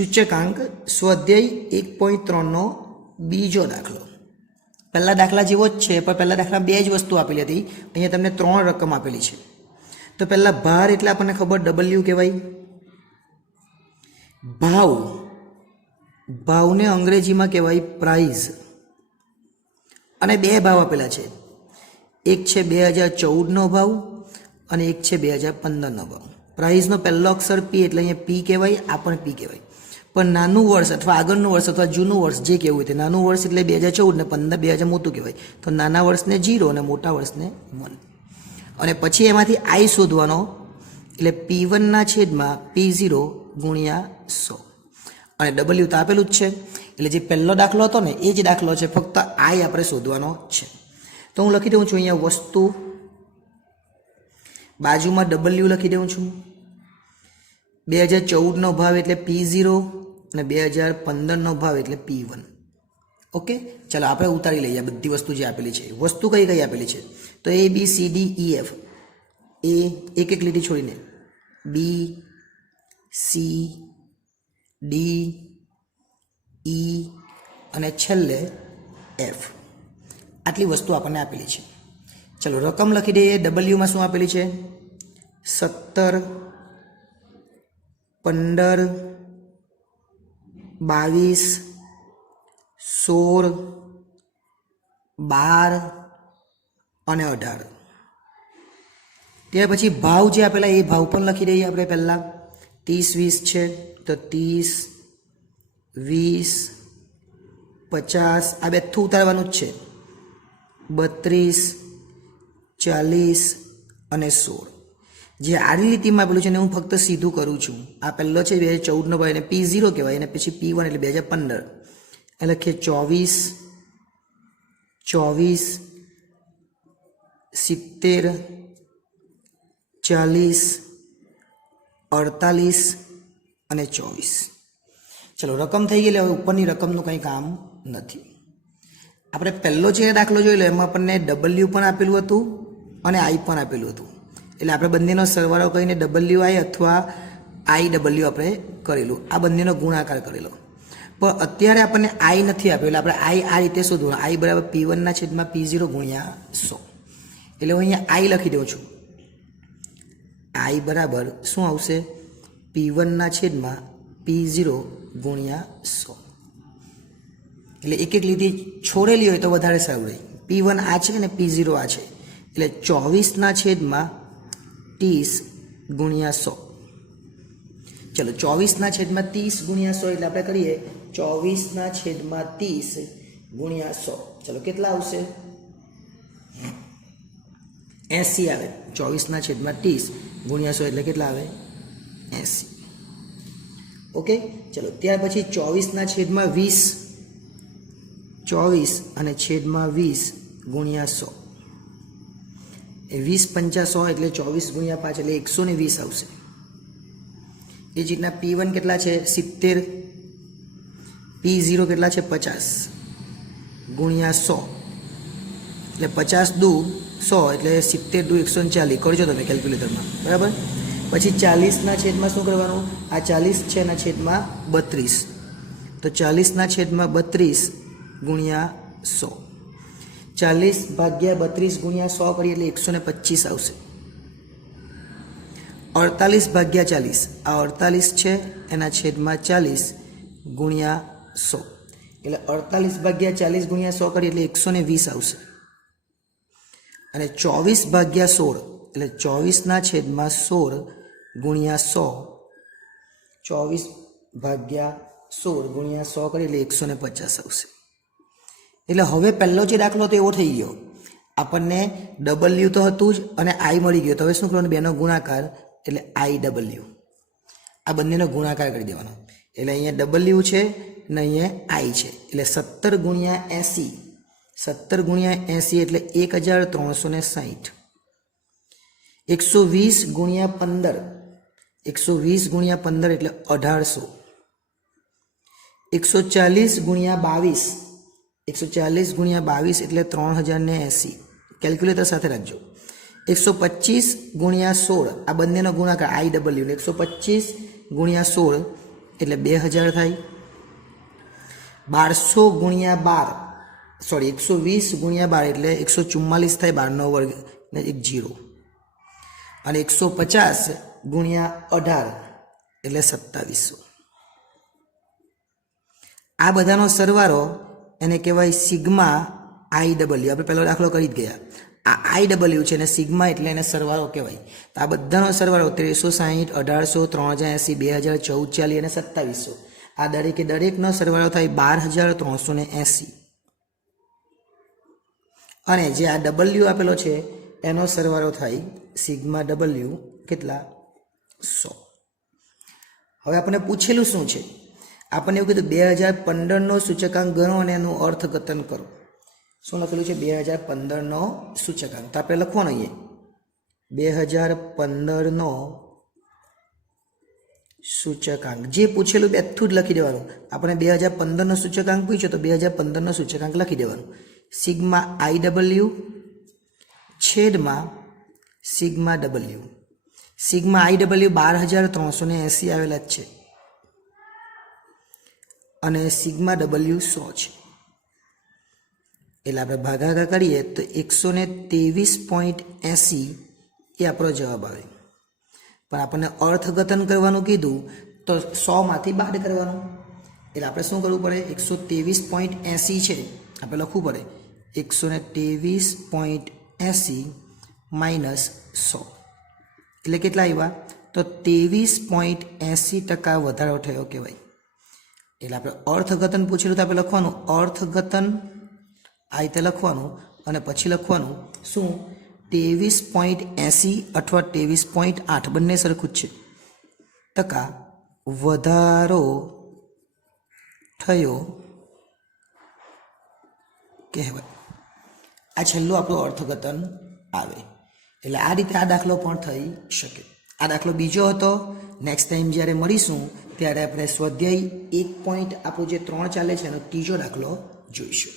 સૂચકાંક સ્વાધ્યાય 1.3 બીજો દાખલો. પહેલા દાખલા જેવો જ છે, પણ પહેલા દાખલા બે જ વસ્તુ આપેલી હતી. અહીંયા તમને 3 રકમ આપેલી છે. તો પહેલા ભાર એટલે આપણને ખબર W કહેવાય. ભાવ, ભાવને અંગ્રેજીમાં કહેવાય પ્રાઇઝ. અને બે ભાવ આપેલા છે, એક છે 2014નો ભાવ અને એક છે 2015નો ભાવ. પ્રાઇઝનો પહેલો અક્ષર P એટલે અહીંયા P કહેવાય, આ પણ P કહેવાય. પણ નાનું વર્ષ અથવા આગળનું વર્ષ અથવા જૂનું વર્ષ જે કહેવું હોય તે. નાનું વર્ષ એટલે 2014 ને 15 2000 મોટું કહેવાય. તો નાના વર્ષને 0 અને મોટા વર્ષને 1. અને પછી એમાંથી I શોધવાનો એટલે P1 છેદમાં P0 ગુણ્યા 100. અને W તો આપેલું જ છે, એટલે જે પહેલો દાખલો હતો ને એ જ દાખલો છે, ફક્ત I આપણે શોધવાનો છે. તો હું લખી દઉં છું અહીંયા વસ્તુ, બાજુમાં W લખી દઉં છું. 2014નો ભાવ એટલે P0 અને 2015નો ભાવ એટલે P1. ઓકે, ચાલો આપણે ઉતારી લઈએ બધી વસ્તુ જે આપેલી છે. વસ્તુ કઈ કઈ આપેલી છે? તો A B C D E F. A એક એક લીટી છોડીને B C D E અને છેલ્લે F. આટલી વસ્તુ આપણને આપેલી છે. ચલો રકમ લખી દઈએ. W માં શું આપેલી છે? 17, 15, 22, 16, 12 અને 18. ત્યાર પછી ભાવ જે આપેલા એ ભાવ પણ લખી દઈએ આપણે. પહેલાં 30 20 છે તો 30, 20, 50 આ બેઠું ઉતારવાનું જ છે. 32, 40 અને 16. જે આડી લીટીમાં આપેલું છે ને હું ફક્ત સીધું કરું છું. આ પહેલો છે 2014નો ભાવ એને P0 કહેવાય, અને પછી P1 એટલે 2015. એ લખીએ 24, 24, 70, 40, 48 અને 24. ચલો રકમ થઈ ગઈ. હવે ઉપરની રકમનું કંઈ કામ નથી. આપણે પહેલો જે દાખલો જોઈ લો એમાં આપણને W પણ આપેલું હતું અને I પણ આપેલું હતું. એટલે આપણે બંનેનો સરવાળો કરીને WI અથવા IW આપણે કરેલું. આ બંનેનો ગુણાકાર કરેલો. પણ અત્યારે આપણને I નથી આપ્યું, એટલે આપણે I આ રીતે શોધવાનું. I બરાબર P1 છેદમાં P0 ગુણ્યા 100. એટલે હું અહીંયા I લખી દઉં છું. I બરાબર શું આવશે? P1 છેદમાં P0 ગુણ્યા 100. એટલે એક એક લીટી છોડેલી હોય તો વધારે સારું રહે. P1 આ છે ને P0 આ છે, એટલે 24 છેદમાં 30 ગુણ્યા 100. ચલો 24 છેદમાં 30 ગુણ્યા 100 એટલે આપણે કરીએ 24 છેદમાં 30 ગુણ્યા 100. ચલો કેટલા આવશે? 80 આવે. 24 છેદમાં 30 ગુણ્યા 100 એટલે કેટલા આવે? 80. ઓકે, ચલો ત્યાર પછી 24 છેદમાં 20, 24 અને છેદમાં 20 ગુણ્યા 100. એ 20 × 50 100 એટલે 24 ગુણ્યા 5 એટલે 120 આવશે. એ જ રીતના P1 કેટલા છે? 70. P0 કેટલા છે? 50 ગુણ્યા 100 એટલે 50 દુ 100 એટલે 70 દુ 140. કરજો તમે કેલ્ક્યુલેટરમાં, બરાબર. પછી 40 છેદમાં શું કરવાનું? આ 40 છે એના છેદમાં 32. તો 40 છેદમાં 32 ગુણ્યા 100. 40 ભાગ્યા 32 ગુણ્યા 100 કરીએ એટલે 125 આવશે. 48 ભાગ્યા 40, આ 48 છે એના છેદમાં 40 ગુણ્યા 100. એટલે 48 ભાગ્યા 40 ગુણ્યા 100 કરીએ એટલે 120 આવશે. અને 24 ભાગ્યા 16 એટલે 24 છેદમાં 16 ગુણ્યા 100. 24 ભાગ્યા 16 ગુણ્યા 100 કરીએ એટલે 150 આવશે. એટલે હવે પહેલો જે દાખલો હતો એવો થઈ ગયો. આપણને W તો હતું જ અને I મળી ગયો. તો હવે શું કરવાનું? બેનો ગુણાકાર એટલે IW. આ બંનેનો ગુણાકાર કરી દેવાનો. એટલે અહીંયા W છે ને અહીંયા I છે. એટલે 17 ગુણ્યા 80. 17 ગુણ્યા 80 એટલે 1360. 120 ગુણ્યા 15. 120 ગુણ્યા 15 એટલે 1800. 140 ગુણ્યા 22. 140 ગુણ્યા 22 એટલે 3080. કેલ્ક્યુલેટર સાથે રાખજો. 125 ગુણ્યા 16 આ બંનેનો ગુણાકાર IW. 125 ગુણ્યા 16 એટલે 2000 થાય. 1200 ગુણ્યા 12 સોરી 120 ગુણ્યા 12 એટલે 144 થાય. 12 નો વર્ગ ને એક 0 અને 150 ગુણ્યા 18 એટલે 2700. આ બધાનો સરવાળો એને કહેવાય સિગ્મા IW. આપણે પહેલો દાખલો કરી જ ગયા. આ IW છે અને સિગ્મા એટલે એને સરવાળો કહેવાય. તો આ બધાનો સરવાળો 1360 1800 3080 2014 40 અને 2700. આ દરેકનો સરવાળો થાય 12380. અને જે આ W આપેલો છે એનો સરવાળો થાય સિગ્મા W કેટલા 100. હવે આપણને પૂછેલું શું છે? આપણને એવું કીધું 2015નો સૂચકાંક ગણો અને એનું અર્થઘટન કરો. શું લખેલું છે? 2015નો સૂચકાંક. તો આપણે લખવાનું અહીંયા 2015નો સૂચકાંક. જે પૂછેલું બેઠું જ લખી દેવાનું. આપણે 2015નો સૂચકાંક પૂછ્યો તો 2015નો સૂચકાંક લખી દેવાનું. સિગ્મા IW છેદમાં સિગ્મા W. સિગ્મા IW 12380 આવેલા જ છે અને સિગ્મા W 100 છે. એટલે આપણે ભાગાકાર કરીએ તો 123.80 એ આપણો જવાબ આવે. પણ આપણને અર્થઘટન કરવાનું કીધું તો 100માંથી બાદ કરવાનું. એટલે આપણે શું કરવું પડે? 123.80 છે આપણે લખવું પડે 123.80 માઇનસ 100 એટલે કેટલા આવ્યા? તો 23.80% વધારો થયો કહેવાય. એટલે આપણે અર્થઘટન પૂછેલું તો આપણે લખવાનું અર્થઘટન આ રીતે લખવાનું અને પછી લખવાનું શું? 23.80 અથવા 23.8 બંને સરખું જ છે. ટકા વધારો થયો કહેવાય. આ છેલ્લું આપણું અર્થઘટન આવે. એટલે આ રીતે આ દાખલો પણ થઈ શકે. આ દાખલો બીજો હતો. નેક્સ્ટ ટાઈમ જ્યારે મળીશું ત્યારે આપણે સ્વાધ્યાય 1 પોઈન્ટ આપણું જે 3 ચાલે છે એનો ત્રીજો દાખલો જોઈશું.